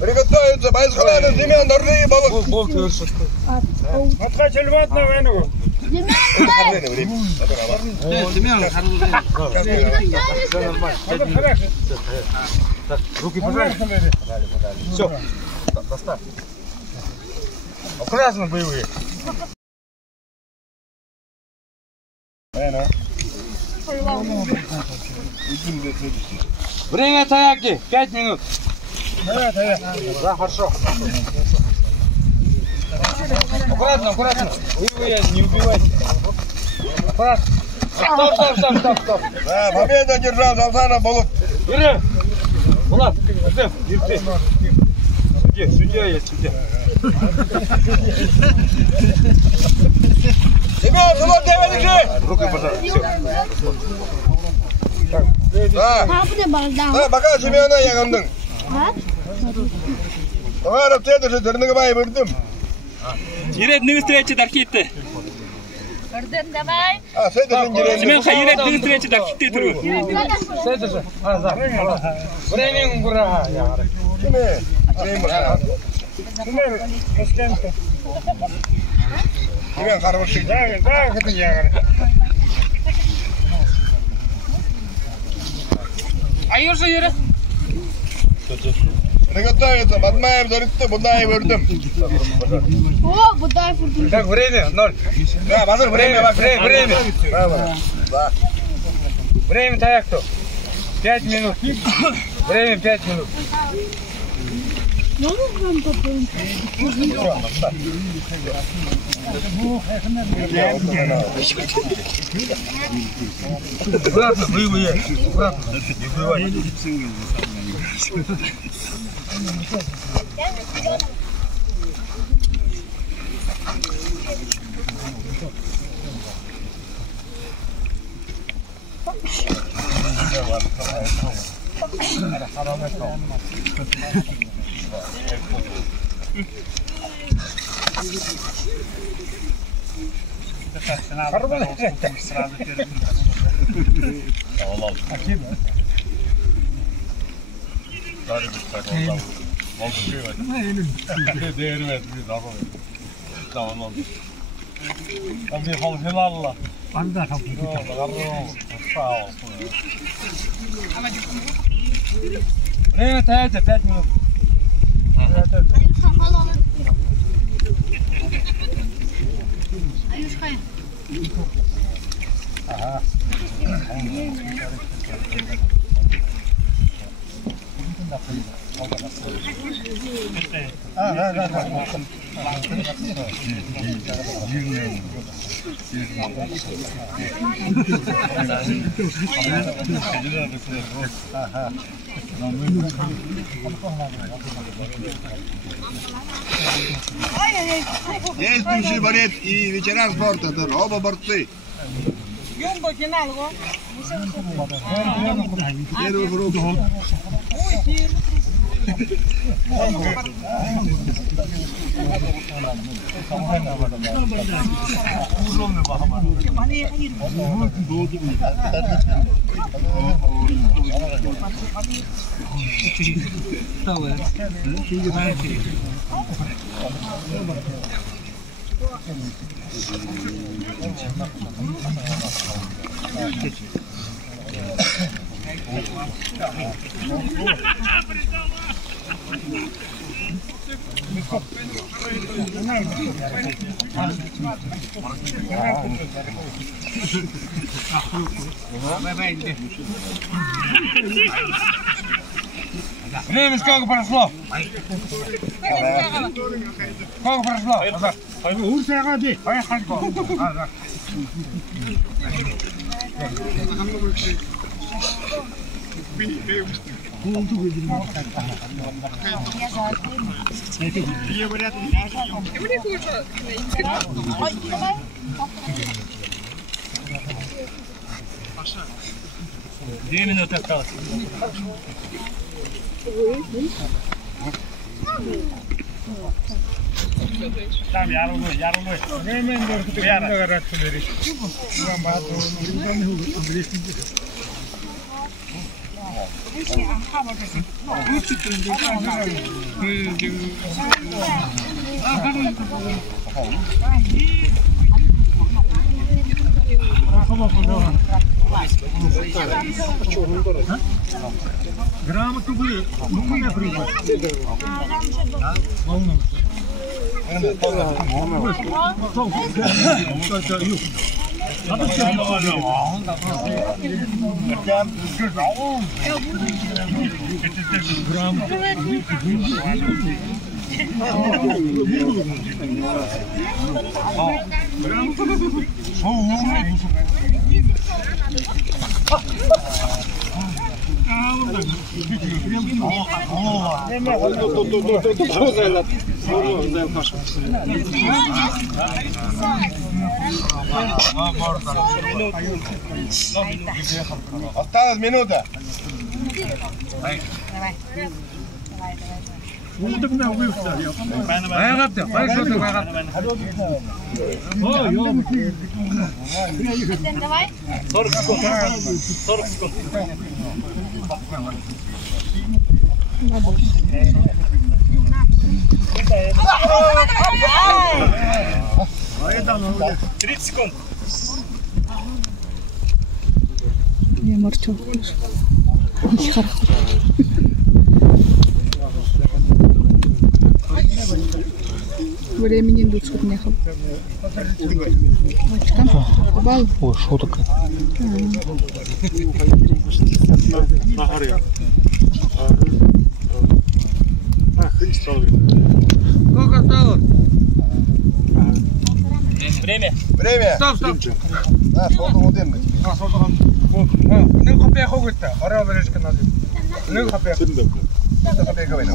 Приготовиться, Байсхалана, Демьян, ножи, балок. Отхачу львот на вену. Демьян, так, руки пожали. Все, доставь. Аккуратно, боевые. Время таяки, 5 минут. Да, хорошо. Аккуратно, аккуратно. Боевые, не убивайте. Аккуратно. Стоп. Да, победа держал, Залсана, балок. Бери. Булат, держи. Судья есть, судья. Семен, золот, держи. Руки пожали. Да, пока Семена ягандың. Оғарып теді, түрінігі бай бірдім. Ерет ныңыз тіречі даркетті. Бірден давай. Сейдішін жеренді. Семен қай ерет ныңыз тіречі даркетті тұру. Сейдіші. Времен бұра. Семен хороший. Айыршы ері. Приготовиться, Батмаев зарытты, Будаев үрдім. О, Будаев үрдім. Так, время 0. Да, базар время. Да. Время таякту. 5 минут. Время 5 минут. Можно вам попробовать? Аккуратно, боевые. Аккуратно. Не убивай. Время таяться 5 минут. Аюшка. Ага. Действующий борец и ветеран спорта, оба борцы. Первый в руку. Время сколько прошло? Сколько прошло? Две минуты осталось. Там ярулой. Времен дөртү яра рәттеләр. Уган баату. Грамоту были, ну, например. Осталась минута. Давай. 40 секунд. Тридцать секунд. Не морчу. Времени идут, чтобы не хап. Бал. Ой, что такое? Сколько осталось? Время. Время. Стоп. Да, сколько один быть. Ну, копия хогутта. Орел решка надо. Ну, копия. Что копейка говорит?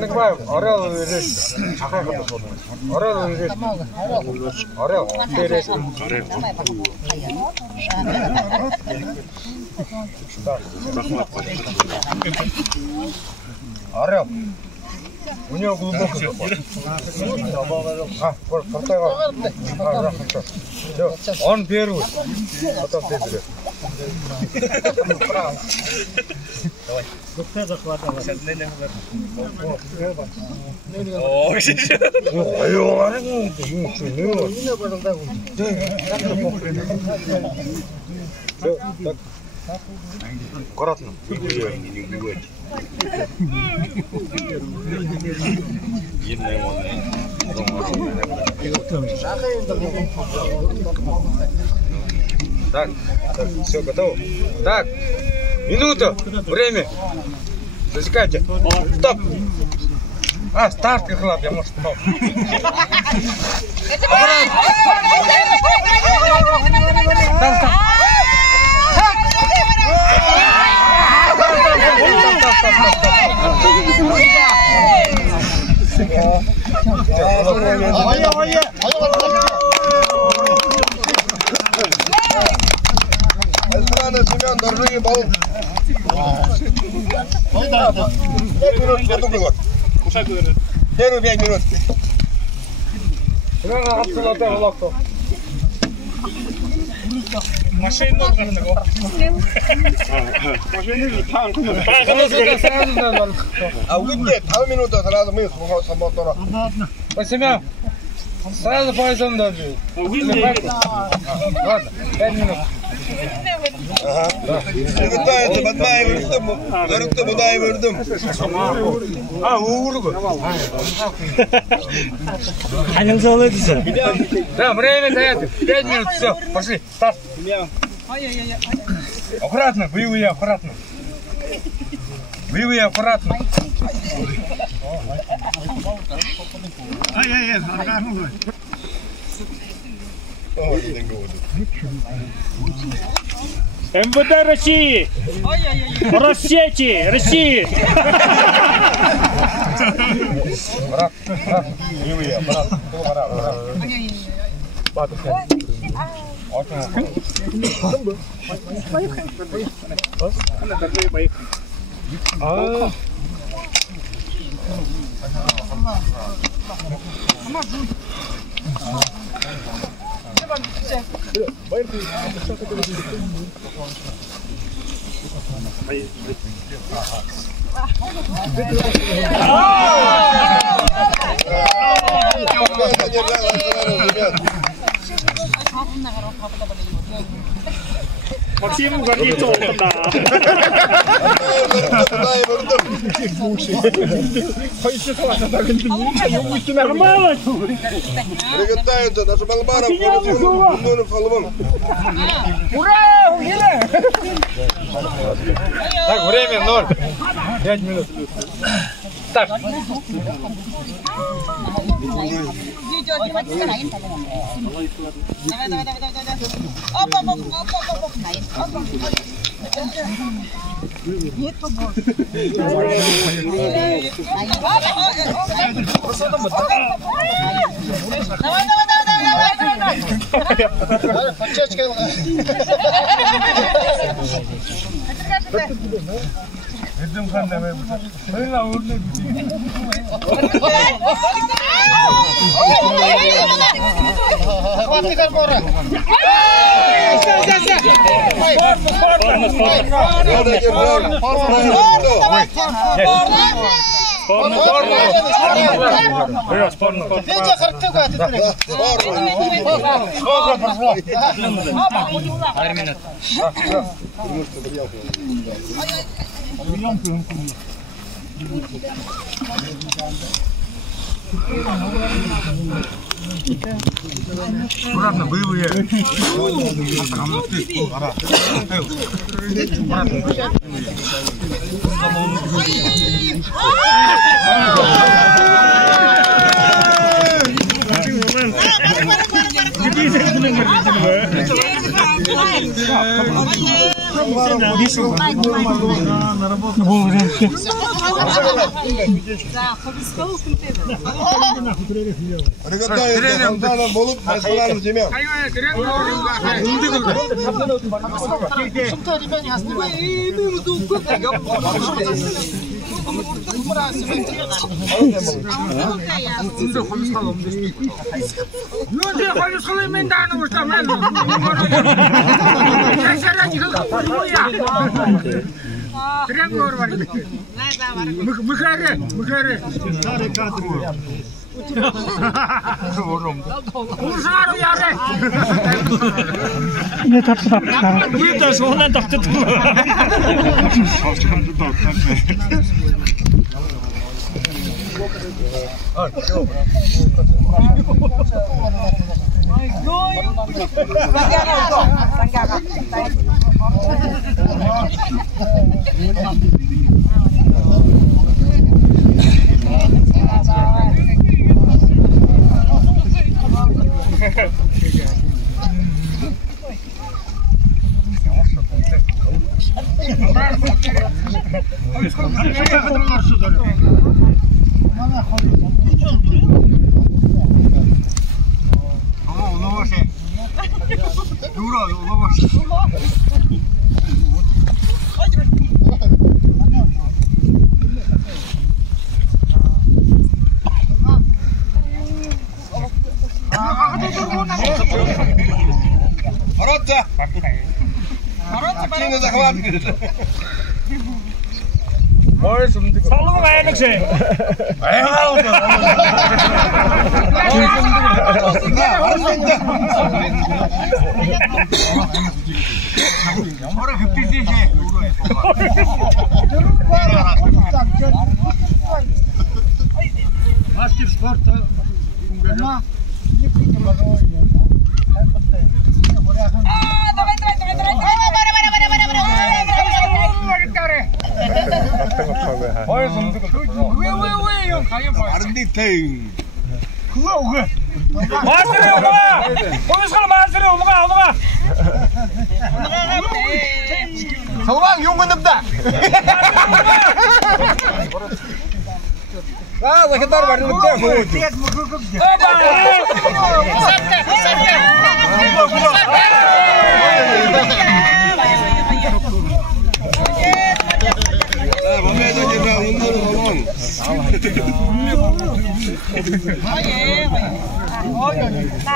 Николаев, орел решка. Орел решка. Орел, ты решка. Орел. У него глубоко. Он берут. Потом ты берешь. Давай. Аккуратно. Так, все готово. Так, минута, время. Засекайте. Стоп. Старт, Ихлап, я может стоп. Александр, Семен, держи балл. 5 минут, что было? Первые 5 минут. Машину А вы нет, а минута сразу мы с мотора. Семен, сразу поезжаем даже. Ладно, 5 минут. Yürüttüm, batmaya yürüttüm. Yürüttüm, bu da yürüttüm. Да, время дает. 5 минут, все, пошли, старт. Аккуратно, боевые, аккуратно. Вы аккуратно. Ай, организуй. МВД России! Россети! России! Брат. Вы брат. Максим гордится опыта. Нормально? Приготовиться, даже балбаров. Так, время 0. 5 минут. Так. Аккуратно, боевые. Мастер спорта. Ой, сумдык. Ой, 형 가요 봐. 아른디테이. 마스리 오가. 거기서 마스리 오가. 서방 용건 없다. 아, 왜 기다려 봐.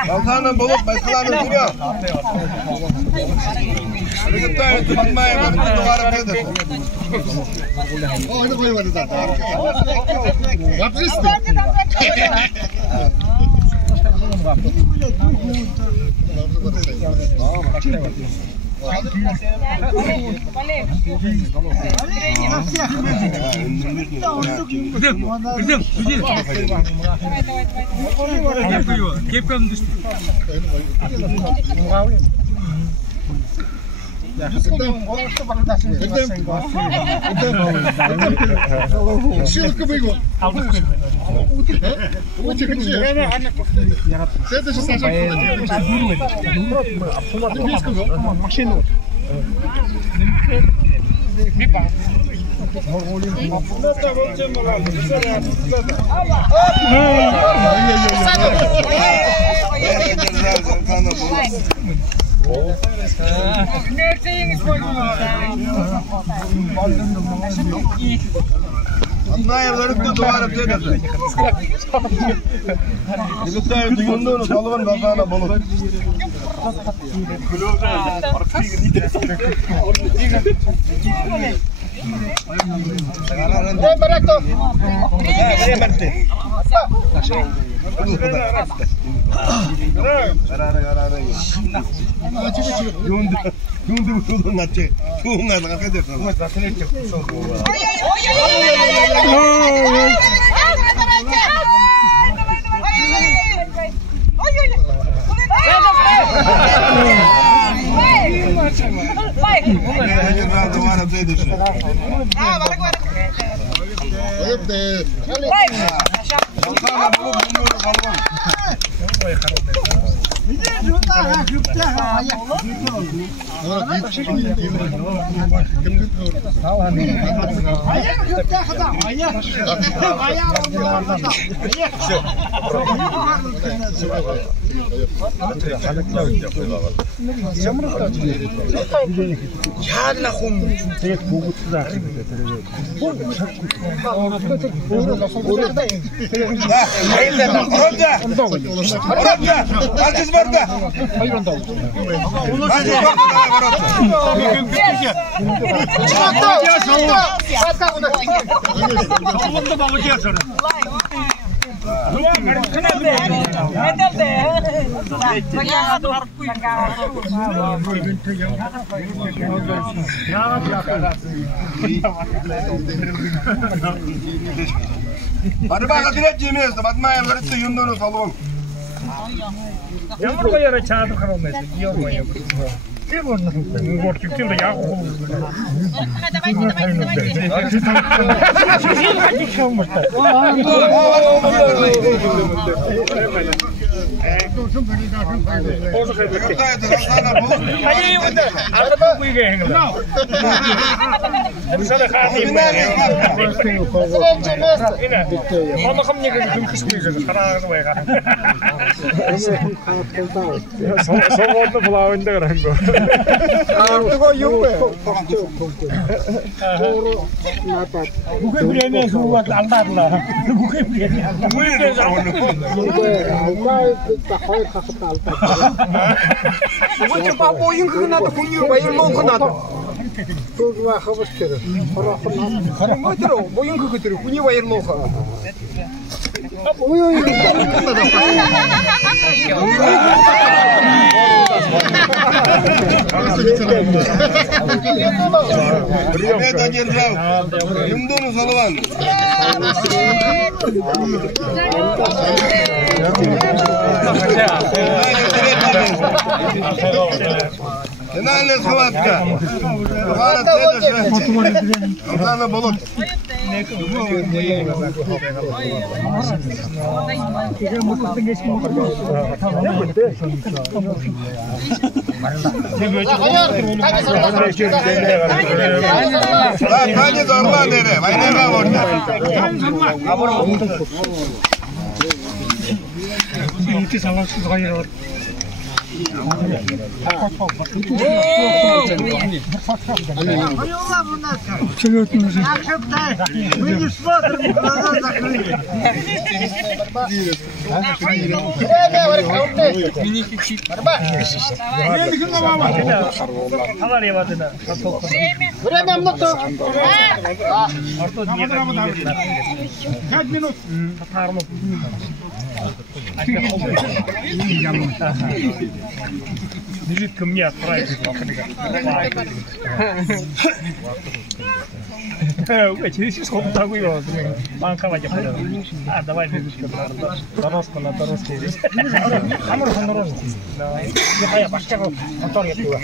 Kalkanın bulup başkalarını duruyor. Hareketler bakmaya bakıp duvara koydu. O hadi koymadı zaten. Yapıştı. Кепкам düştü. Шилка выгла. Следующий сажать. Машину. Anlayabilirim de duvarı tepesi. Yıldıkta düğündüğünü salıvın kazana bulur. Hadi bak direkt yemeyiz de batmaya varıp yundunu salon. Yağmur yere çağırdı kırılmaydı. İyi olmuyor. Bir bunun korktukça da yağ olur. Hayır, arada bu yenge. Mesela kadim. Yine. Ama kamne gibi kışmıyor. Kararını var. Soğukta bulavında garango. Artık o yok be. Bu kebriyene suvat aldatla. Bu kebriyene. Bu Вот по боинку надо хуйню военного надо. Çok var havasları. Смотрю, боинку которую хуйню военного. Привет, одержал. Юндуну салон. Финальная схватка. Оксана Болот. Hadi zorla dere. Vaynega orada. İki savaşsız hayır var. Бежит ко мне, отправить. Через сколько такое? Банковать. А, давай, дорожку на дорожке. Амур на дорожке. Давай. Я пошел, мотор я туда.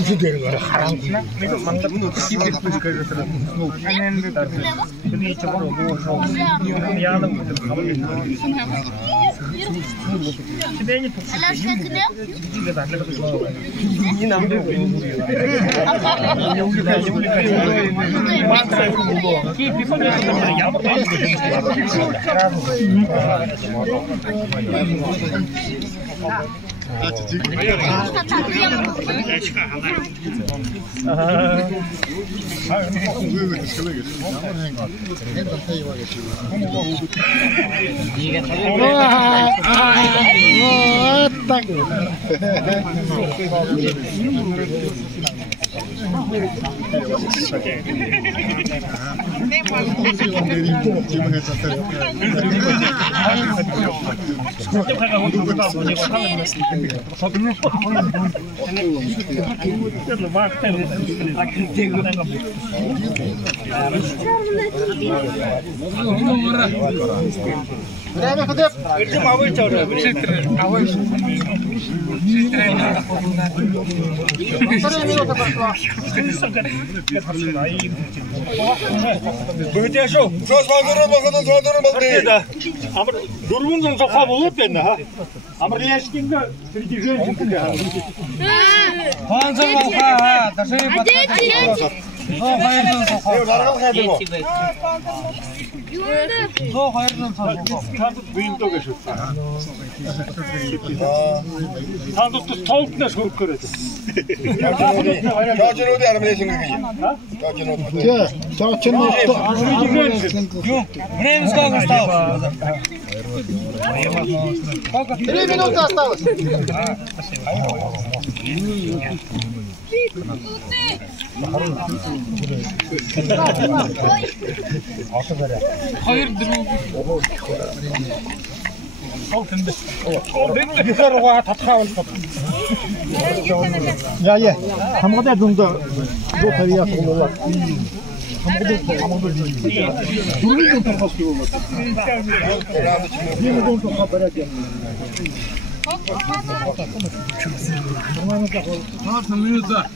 Уже дерево. Харамсна. Мангат кипит пускай же. Ты чего было? Я на тебе не не нам Дурмун зоха болот енді, а? Амырлешкенде среди женщин куда? Ханзалха, даже время сколько осталось? 3 минуты осталось. Hayır durum. Ya ye. Hamada dunda bu tarihe olurlar. Hamada durum konuşması olmaz. Yeni konuşma haber edeceğim. Nasıl minuta?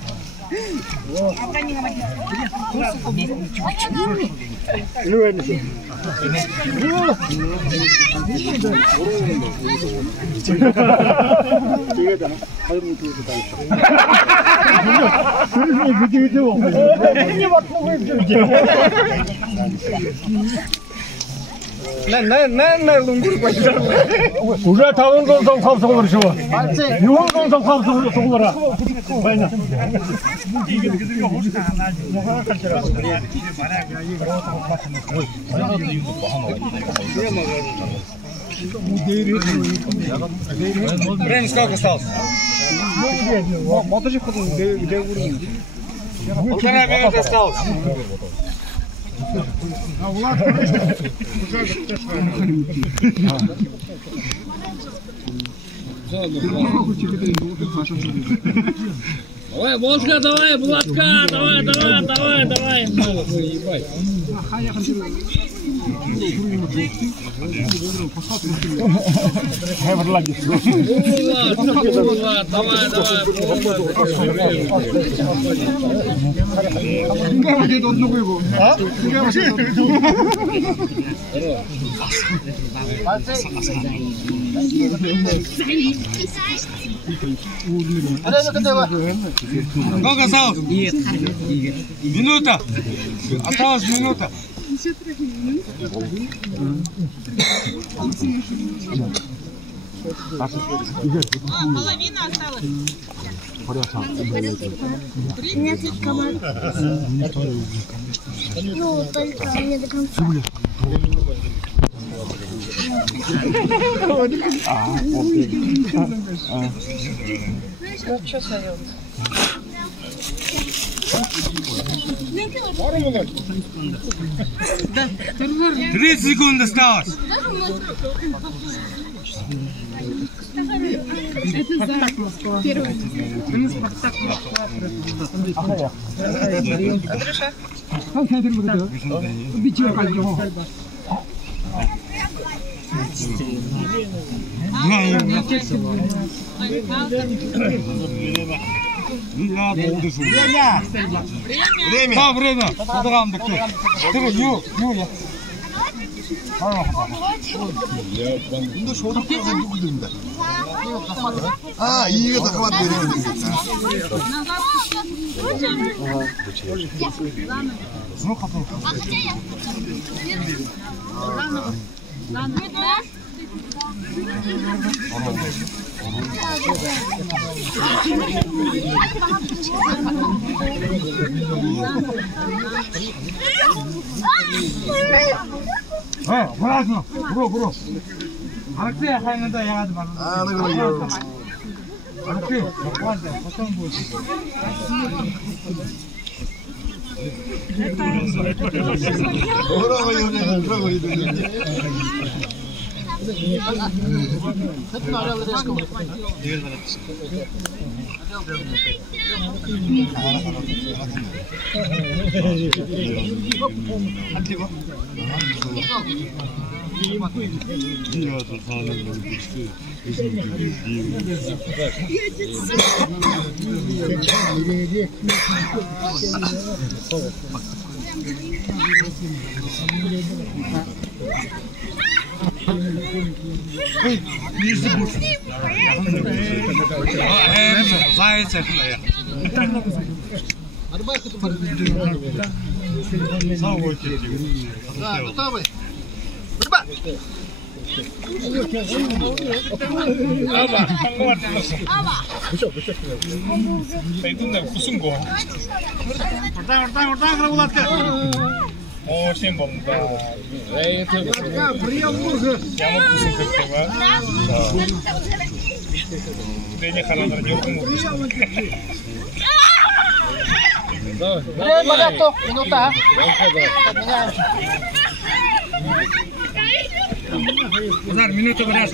Уже талон зон хавсалар шо. Юл зон хавсалар. Байна. Время сколько осталось? Мотожи ходил, где уровень? 1,5 минуты осталось. Давай, Волжка, давай, Булатка, давай. Сколько осталось? Минута. Осталась минута. Половина осталась. 13 команд. Ну, только не до конца. Что свое? 30 секунд осталось. Первый. Время. Да, время. Подрамдык. Ты ю, я. Ну что такое за дугдында? А, и это захватывает время. Бразно. Бро. Аркте хайнада яад бар. А, на говорю. Аркте, ладно, потом будет. Ура, вы говорите. Зайцев. Готовы? Минута. Удар, минута вряд.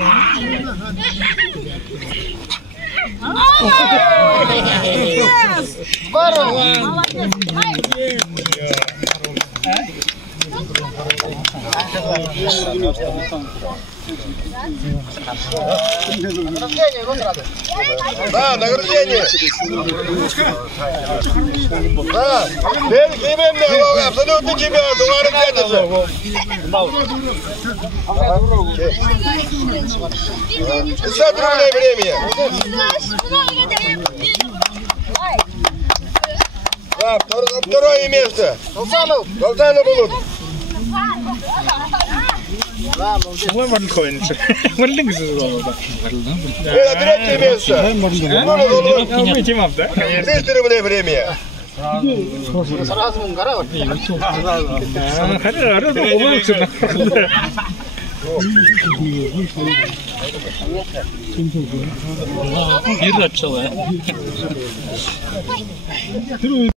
Да, награждение. Да, великий именно, абсолютно тебя, товарищ Дедов. 50 рублей время. Да, второе место. Колтанов будут. Третье место. 200 рублей время. Bir de çalıyor.